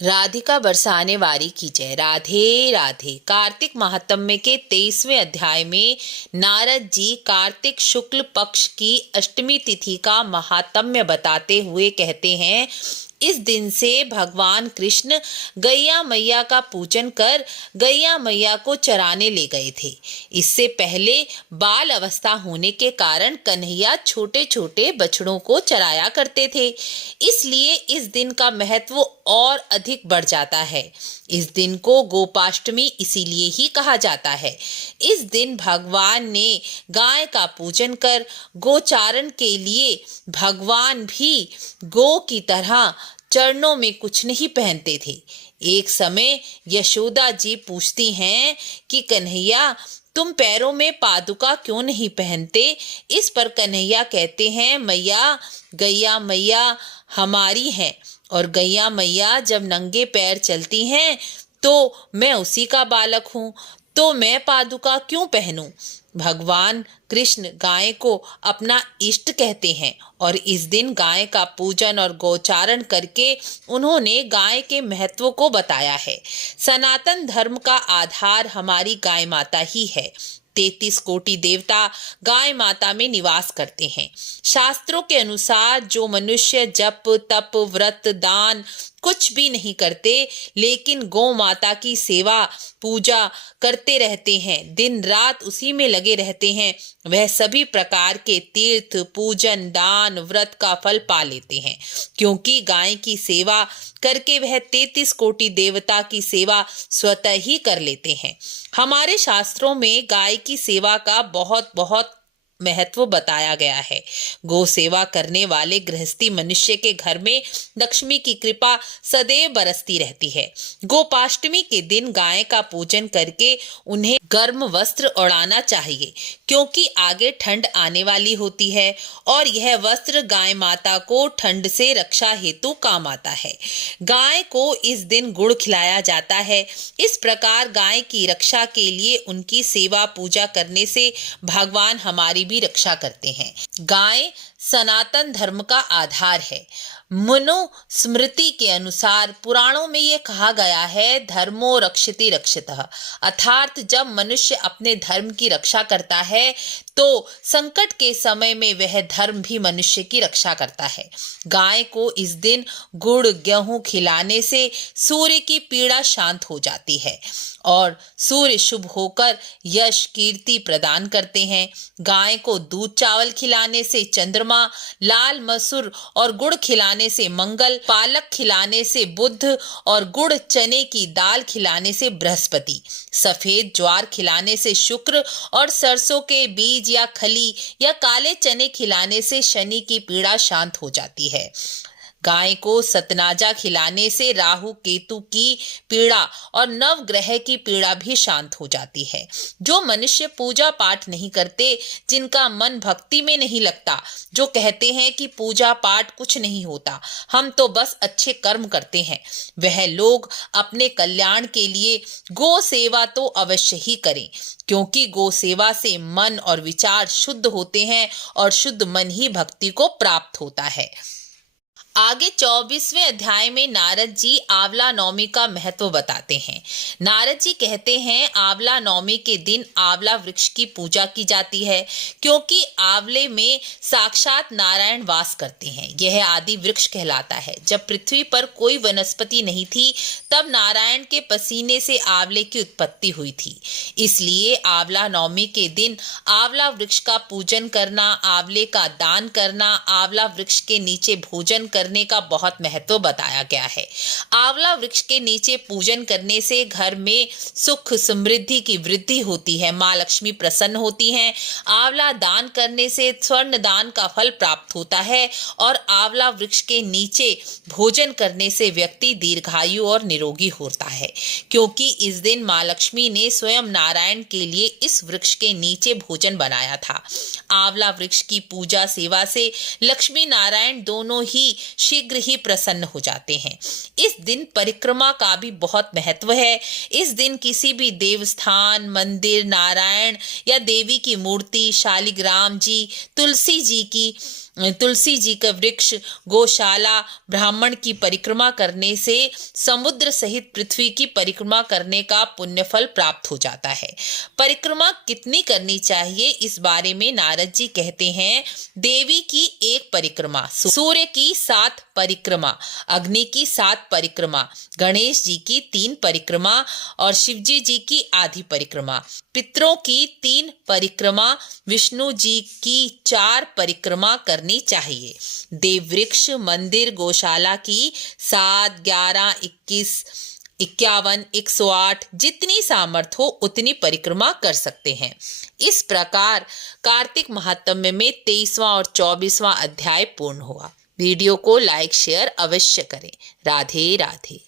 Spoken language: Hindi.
राधिका बरसाने वारी की जय। राधे राधे। कार्तिक महात्म्य के 23वें अध्याय में नारद जी कार्तिक शुक्ल पक्ष की अष्टमी तिथि का महात्म्य बताते हुए कहते हैं, इस दिन से भगवान कृष्ण गैया मैया का पूजन कर गैया मैया को चराने ले गए थे। इससे पहले बाल अवस्था होने के कारण कन्हैया छोटे छोटे बछड़ों को चराया करते थे, इसलिए इस दिन का महत्व और अधिक बढ़ जाता है। इस दिन को गोपाष्टमी इसीलिए ही कहा जाता है। इस दिन भगवान ने गाय का पूजन कर गोचारण के लिए भगवान भी गो की तरह चरणों में कुछ नहीं पहनते थे। एक समय यशोदा जी पूछती हैं कि कन्हैया, तुम पैरों में पादुका क्यों नहीं पहनते? इस पर कन्हैया कहते हैं, मैया, गैया मैया हमारी हैं और गैया मैया जब नंगे पैर चलती हैं तो मैं उसी का बालक हूँ, तो मैं पादुका क्यों पहनूं? भगवान कृष्ण गाय को अपना इष्ट कहते हैं और इस दिन गाय का पूजन और गोचारण करके उन्होंने गाय के महत्व को बताया है। सनातन धर्म का आधार हमारी गाय माता ही है। 33 कोटि देवता गाय माता में निवास करते हैं। शास्त्रों के अनुसार जो मनुष्य जप तप व्रत दान कुछ भी नहीं करते लेकिन गौ माता की सेवा पूजा करते रहते हैं, दिन रात उसी में लगे रहते हैं, वह सभी प्रकार के तीर्थ पूजन दान व्रत का फल पा लेते हैं, क्योंकि गाय की सेवा करके वह 33 कोटि देवता की सेवा स्वतः ही कर लेते हैं। हमारे शास्त्रों में गाय की सेवा का बहुत बहुत महत्व बताया गया है। गो सेवा करने वाले गृहस्थी मनुष्य के घर में लक्ष्मी की कृपा सदैव बरसती रहती है। गोपाष्टमी के दिन गाय का पूजन करके उन्हें गर्म वस्त्र ओढ़ाना चाहिए, क्योंकि आगे ठंड आने वाली होती है और यह वस्त्र गाय माता को ठंड से रक्षा हेतु काम आता है। गाय को इस दिन गुड़ खिलाया जाता है। इस प्रकार गाय की रक्षा के लिए उनकी सेवा पूजा करने से भगवान हमारी भी रक्षा करते हैं। गाय सनातन धर्म का आधार है। मनुस्मृति के अनुसार पुराणों में यह कहा गया है, धर्मो रक्षति रक्षितः, अर्थात जब मनुष्य अपने धर्म की रक्षा करता है तो संकट के समय में वह धर्म भी मनुष्य की रक्षा करता है। गाय को इस दिन गुड़ गेहूं खिलाने से सूर्य की पीड़ा शांत हो जाती है और सूर्य शुभ होकर यश कीर्ति प्रदान करते हैं। गाय को दूध चावल खिलाने से चंद्रमा, लाल मसूर और गुड़ खिलाने से मंगल, पालक खिलाने से बुध और गुड़ चने की दाल खिलाने से बृहस्पति, सफेद ज्वार खिलाने से शुक्र और सरसों के बीज या खली या काले चने खिलाने से शनि की पीड़ा शांत हो जाती है। गाय को सतनाजा खिलाने से राहु केतु की पीड़ा और नवग्रह की पीड़ा भी शांत हो जाती है। जो मनुष्य पूजा पाठ नहीं करते, जिनका मन भक्ति में नहीं लगता, जो कहते हैं कि पूजा पाठ कुछ नहीं होता, हम तो बस अच्छे कर्म करते हैं, वह लोग अपने कल्याण के लिए गो सेवा तो अवश्य ही करें, क्योंकि गो सेवा से मन और विचार शुद्ध होते हैं और शुद्ध मन ही भक्ति को प्राप्त होता है। आगे 24वें अध्याय में नारद जी आंवला नवमी का महत्व बताते हैं। नारद जी कहते हैं, आंवला नवमी के दिन आंवला वृक्ष की पूजा की जाती है, क्योंकि आंवले में साक्षात नारायण वास करते हैं। यह आदि वृक्ष कहलाता है। जब पृथ्वी पर कोई वनस्पति नहीं थी, तब नारायण के पसीने से आंवले की उत्पत्ति हुई थी। इसलिए आंवला नवमी के दिन आंवला वृक्ष का पूजन करना, आंवले का दान करना, आंवला वृक्ष के नीचे भोजन करने का बहुत महत्व बताया गया है। आंवला वृक्ष के नीचे पूजन करने से घर में सुख समृद्धि की वृद्धि होती है, माँ लक्ष्मी प्रसन्न होती हैं। आंवला दान करने से स्वर्ण दान का फल प्राप्त होता है और आंवला वृक्ष के नीचे भोजन करने से व्यक्ति दीर्घायु और निरोगी होता है, क्योंकि इस दिन माँ लक्ष्मी ने स्वयं नारायण के लिए इस वृक्ष के नीचे भोजन बनाया था। आंवला वृक्ष की पूजा सेवा से लक्ष्मी नारायण दोनों ही शीघ्र ही प्रसन्न हो जाते हैं। इस दिन परिक्रमा का भी बहुत महत्व है। इस दिन किसी भी देवस्थान, मंदिर, नारायण या देवी की मूर्ति, शालिग्राम जी, तुलसी जी की तुलसी जी का वृक्ष, गौशाला, ब्राह्मण की परिक्रमा करने से समुद्र सहित पृथ्वी की परिक्रमा करने का पुण्य फल प्राप्त हो जाता है। परिक्रमा कितनी करनी चाहिए, इस बारे में नारद जी कहते हैं, देवी की 1 परिक्रमा, सूर्य की 7 परिक्रमा, अग्नि की 7 परिक्रमा, गणेश जी की 3 परिक्रमा और शिवजी जी की आधी परिक्रमा, पितरों की 3 परिक्रमा, विष्णु जी की 4 परिक्रमा करनी चाहिए। देव वृक्ष, मंदिर, गौशाला की 7, 11, 21, 51, 108 जितनी सामर्थ हो उतनी परिक्रमा कर सकते हैं। इस प्रकार कार्तिक महात्म्य में 23वां और 24वां अध्याय पूर्ण हुआ। वीडियो को लाइक शेयर अवश्य करें। राधे राधे।